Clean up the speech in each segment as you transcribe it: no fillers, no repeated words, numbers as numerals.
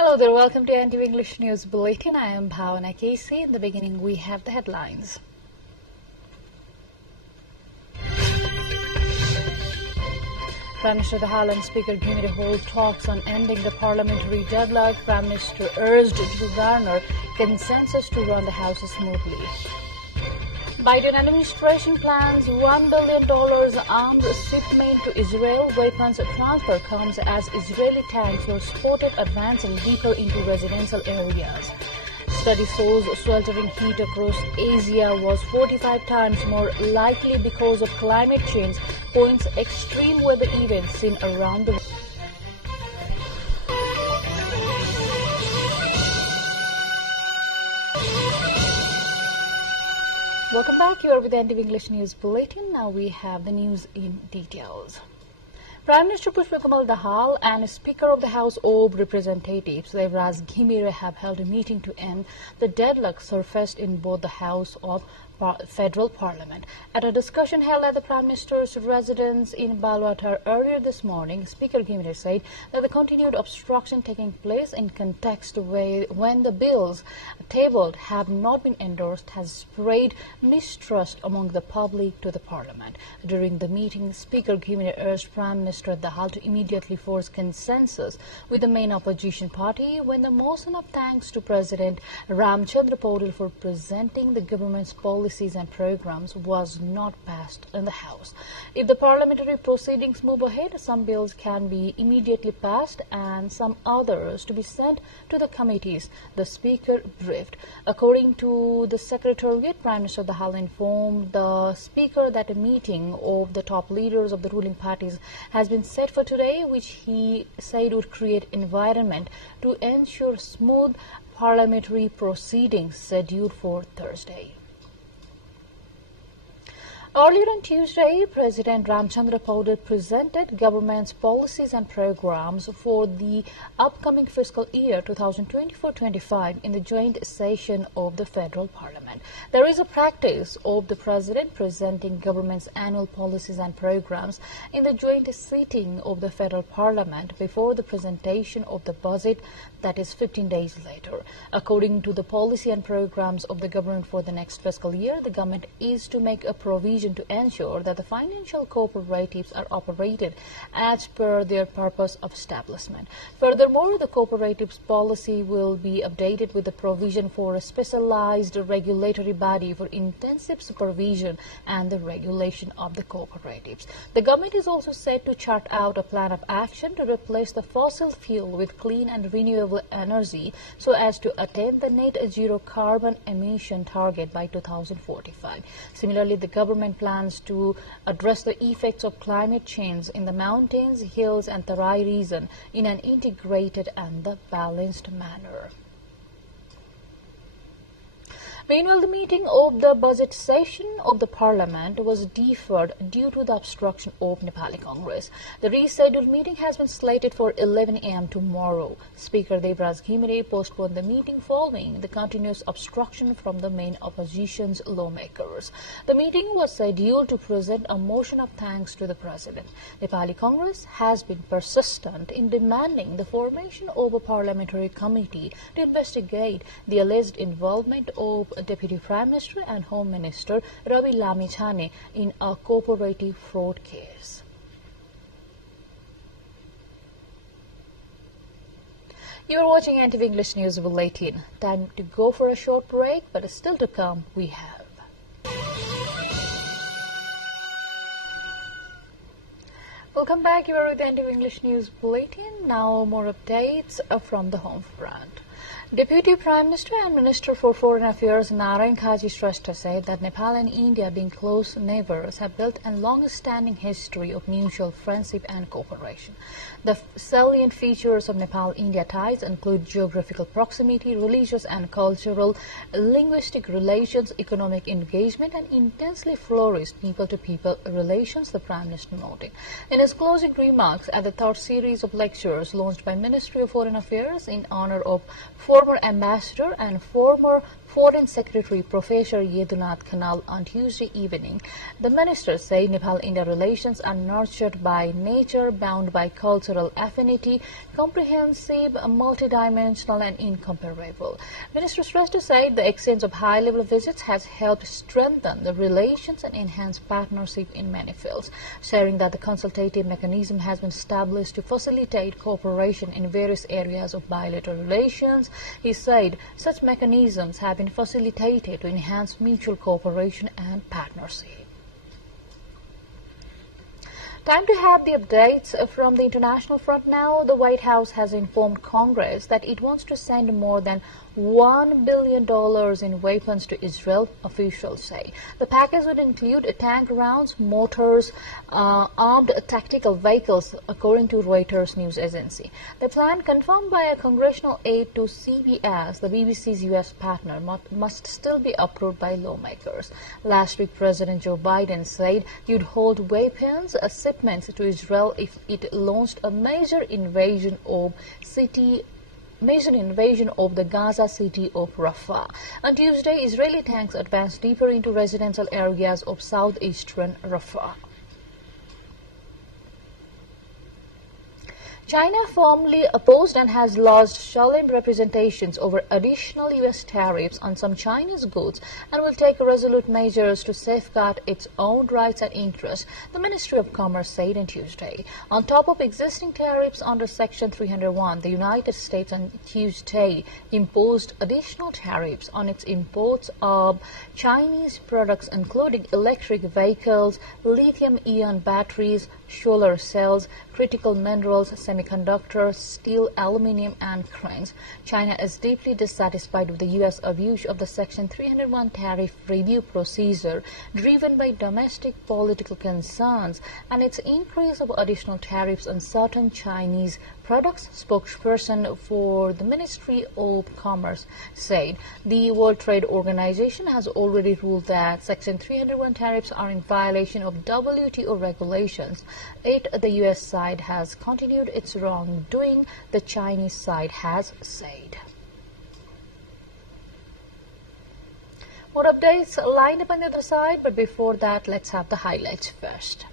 Hello there, welcome to NTV English News Bulletin. I am Bhavana Casey. In the beginning, we have the headlines. Prime Minister Dahal and Speaker Ghimire hold talks on ending the parliamentary deadlock. Prime Minister urged to garner consensus to run the House smoothly. Biden administration plans $1 billion arms shipment to Israel. Weapons transfer comes as Israeli tanks were spotted advancing deeper into residential areas. Study shows sweltering heat across Asia was 45 times more likely because of climate change, points extreme weather events seen around the world. Welcome back. You are with the NTV English News Bulletin. Now we have the news in details. Prime Minister Pushpakamal Dahal and Speaker of the House of Representatives Devraj Ghimire have held a meeting to end the deadlock surfaced in both the House of Federal Parliament. At a discussion held at the Prime Minister's residence in Balwatar earlier this morning, Speaker Ghimire said that the continued obstruction taking place in context when the bills tabled have not been endorsed has spread mistrust among the public to the Parliament. During the meeting, Speaker Ghimire urged Prime Minister Dahal to immediately force consensus with the main opposition party when the motion of thanks to President Ramchandra Paudel for presenting the government's policies and programs was not passed in the House. If the parliamentary proceedings move ahead, some bills can be immediately passed and some others to be sent to the committees, the Speaker briefed. According to the Secretariat, Prime Minister Dahal informed the Speaker that a meeting of the top leaders of the ruling parties has been set for today, which he said would create environment to ensure smooth parliamentary proceedings scheduled for Thursday. Earlier on Tuesday, President Ramchandra Paudel presented government's policies and programs for the upcoming fiscal year 2024-25 in the joint session of the Federal Parliament. There is a practice of the President presenting government's annual policies and programs in the joint sitting of the Federal Parliament before the presentation of the budget, that is 15 days later. According to the policy and programs of the government for the next fiscal year, the government is to make a provision to ensure that the financial cooperatives are operated as per their purpose of establishment. Furthermore, the cooperatives policy will be updated with the provision for a specialized regulatory body for intensive supervision and the regulation of the cooperatives. The government is also set to chart out a plan of action to replace the fossil fuel with clean and renewable energy so as to attain the net zero carbon emission target by 2045. Similarly, the government plans to address the effects of climate change in the mountains, hills and Terai region in an integrated and balanced manner. Meanwhile, the meeting of the budget session of the Parliament was deferred due to the obstruction of Nepali Congress. The rescheduled meeting has been slated for 11 a.m. tomorrow. Speaker Devraj Ghimire postponed the meeting following the continuous obstruction from the main opposition's lawmakers. The meeting was scheduled to present a motion of thanks to the President. Nepali Congress has been persistent in demanding the formation of a parliamentary committee to investigate the alleged involvement of Deputy Prime Minister and Home Minister Ravi Lamichhane in a cooperative fraud case. You are watching NTV English News Bulletin. Time to go for a short break, but still to come we have. Welcome back. You are with NTV English News Bulletin. Now more updates from the home front. Deputy Prime Minister and Minister for Foreign Affairs Narayan Kaji Shrestha said that Nepal and India, being close neighbors, have built a long-standing history of mutual friendship and cooperation. The salient features of Nepal-India ties include geographical proximity, religious and cultural, linguistic relations, economic engagement, and intensely flourished people-to-people relations, the Prime Minister noted. In his closing remarks at the third series of lectures launched by Ministry of Foreign Affairs in honor of former ambassador and former Foreign Secretary Professor Yedunath Khanal on Tuesday evening. The minister said Nepal-India relations are nurtured by nature, bound by cultural affinity, comprehensive, multidimensional and incomparable. Minister stressed to say the exchange of high-level visits has helped strengthen the relations and enhance partnership in many fields, sharing that the consultative mechanism has been established to facilitate cooperation in various areas of bilateral relations. He said such mechanisms have been facilitated to enhance mutual cooperation and partnership. Time to have the updates from the international front now. The White House has informed Congress that it wants to send more than $1 billion in weapons to Israel, officials say. The package would include tank rounds, mortars, armed tactical vehicles, according to Reuters news agency. The plan, confirmed by a congressional aide to CBS, the BBC's U.S. partner, must still be approved by lawmakers. Last week, President Joe Biden said he would hold weapons shipments to Israel if it launched a major invasion of the Gaza city of Rafah. On Tuesday, Israeli tanks advanced deeper into residential areas of southeastern Rafah. China firmly opposed and has lodged solemn representations over additional U.S. tariffs on some Chinese goods and will take resolute measures to safeguard its own rights and interests, the Ministry of Commerce said on Tuesday. On top of existing tariffs under Section 301, the United States on Tuesday imposed additional tariffs on its imports of Chinese products including electric vehicles, lithium-ion batteries, solar cells, critical minerals, semiconductors, steel, aluminum, and cranes. China is deeply dissatisfied with the U.S. abuse of the Section 301 tariff review procedure, driven by domestic political concerns and its increase of additional tariffs on certain Chinese products. Spokesperson for the Ministry of Commerce said the World Trade Organization has already ruled that Section 301 tariffs are in violation of WTO regulations. Yet the U.S. side has continued its wrongdoing, the Chinese side has said. More updates lined up on the other side, but before that, let's have the highlights first.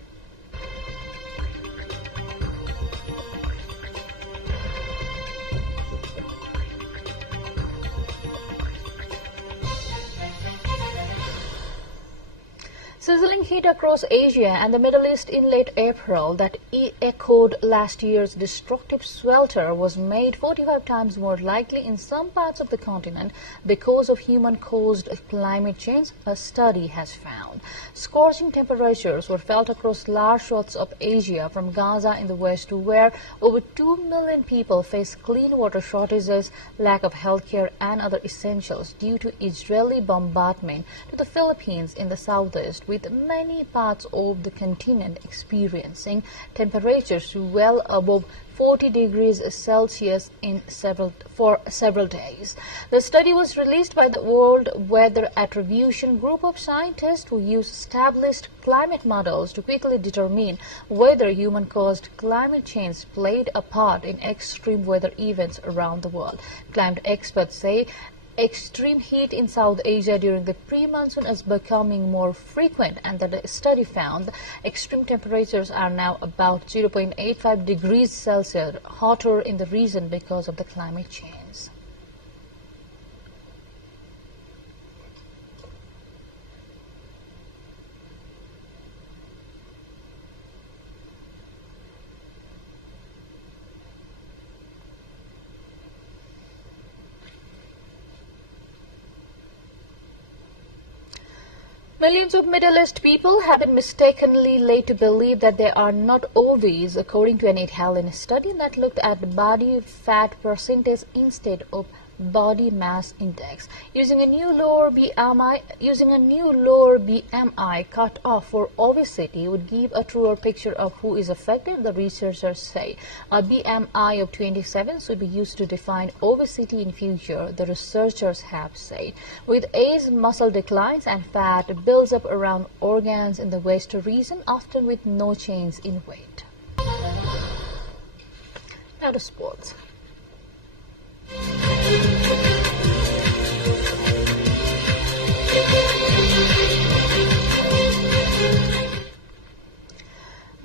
Sizzling heat across Asia and the Middle East in late April that echoed last year's destructive swelter was made 45 times more likely in some parts of the continent because of human-caused climate change, a study has found. Scorching temperatures were felt across large swaths of Asia, from Gaza in the west to where over 2 million people face clean water shortages, lack of healthcare and other essentials due to Israeli bombardment, to the Philippines in the southeast, with many parts of the continent experiencing temperatures well above 40 degrees Celsius for several days. The study was released by the World Weather Attribution Group of scientists who use established climate models to quickly determine whether human-caused climate change played a part in extreme weather events around the world. Climate experts say extreme heat in South Asia during the pre-monsoon is becoming more frequent, and that the study found extreme temperatures are now about 0.85 degrees Celsius hotter in the region because of the climate change. Millions of Middle East people have been mistakenly led to believe that they are not obese, according to an Italian study that looked at body fat percentage instead of body mass index. Using a new lower BMI cutoff for obesity would give a truer picture of who is affected, the researchers say. A BMI of 27 should be used to define obesity in future, the researchers have said. With age, muscle declines and fat builds up around organs in the waist region, often with no change in weight. Now to sports.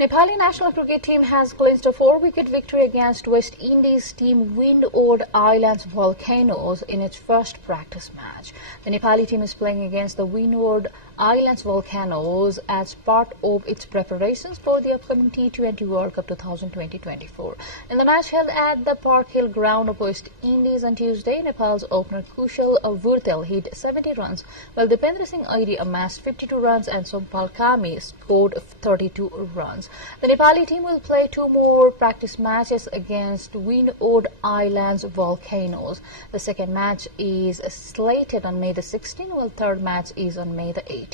Nepali national cricket team has clinched a 4-wicket victory against West Indies team Windward Islands Volcanoes in its first practice match. The Nepali team is playing against the Windward Islands Volcanoes as part of its preparations for the upcoming T20 World Cup 2020-24. In the match held at the Park Hill ground of West Indies on Tuesday, Nepal's opener Kushal Vurtel hit 70 runs, while Dipendra Singh Airi amassed 52 runs and Sompal Kami scored 32 runs. The Nepali team will play 2 more practice matches against Windward Islands Volcanoes. The second match is slated on May the 16th, while the third match is on May the 18th.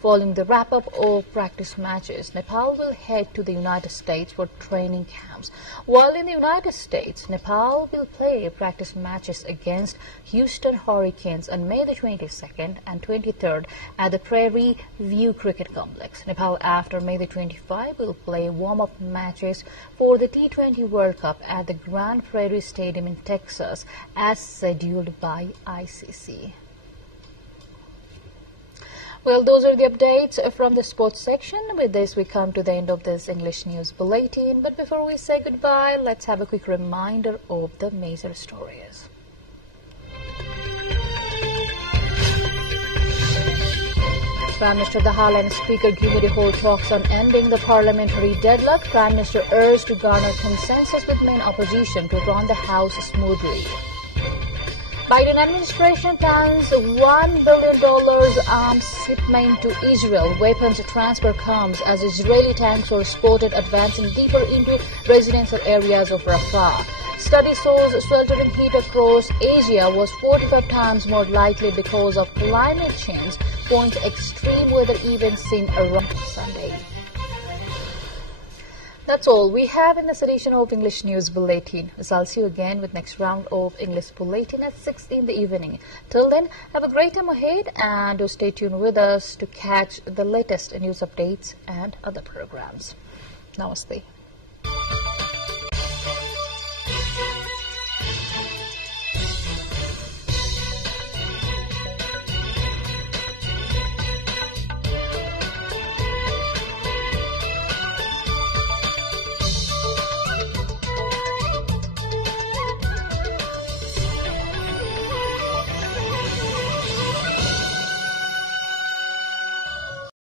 Following the wrap-up of practice matches, Nepal will head to the United States for training camps. While in the United States, Nepal will play practice matches against Houston Hurricanes on May the 22nd and 23rd at the Prairie View Cricket Complex. Nepal, after May the 25th, will play warm-up matches for the T20 World Cup at the Grand Prairie Stadium in Texas as scheduled by ICC. Well, those are the updates from the sports section. With this, we come to the end of this English News Bulletin. But before we say goodbye, let's have a quick reminder of the major stories. Prime Minister Dahal and Speaker Gimiri hold talks on ending the parliamentary deadlock. Prime Minister urged to garner consensus with main opposition to run the House smoothly. Biden administration plans $1 billion arms shipment to Israel. Weapons transfer comes as Israeli tanks were spotted advancing deeper into residential areas of Rafah. Study shows sweltering heat across Asia was 45 times more likely because of climate change, points extreme weather events seen around Sunday. That's all we have in this edition of English News Bulletin. I'll see you again with next round of English Bulletin at 6 in the evening. Till then, have a great time ahead and do stay tuned with us to catch the latest news updates and other programs. Namaste.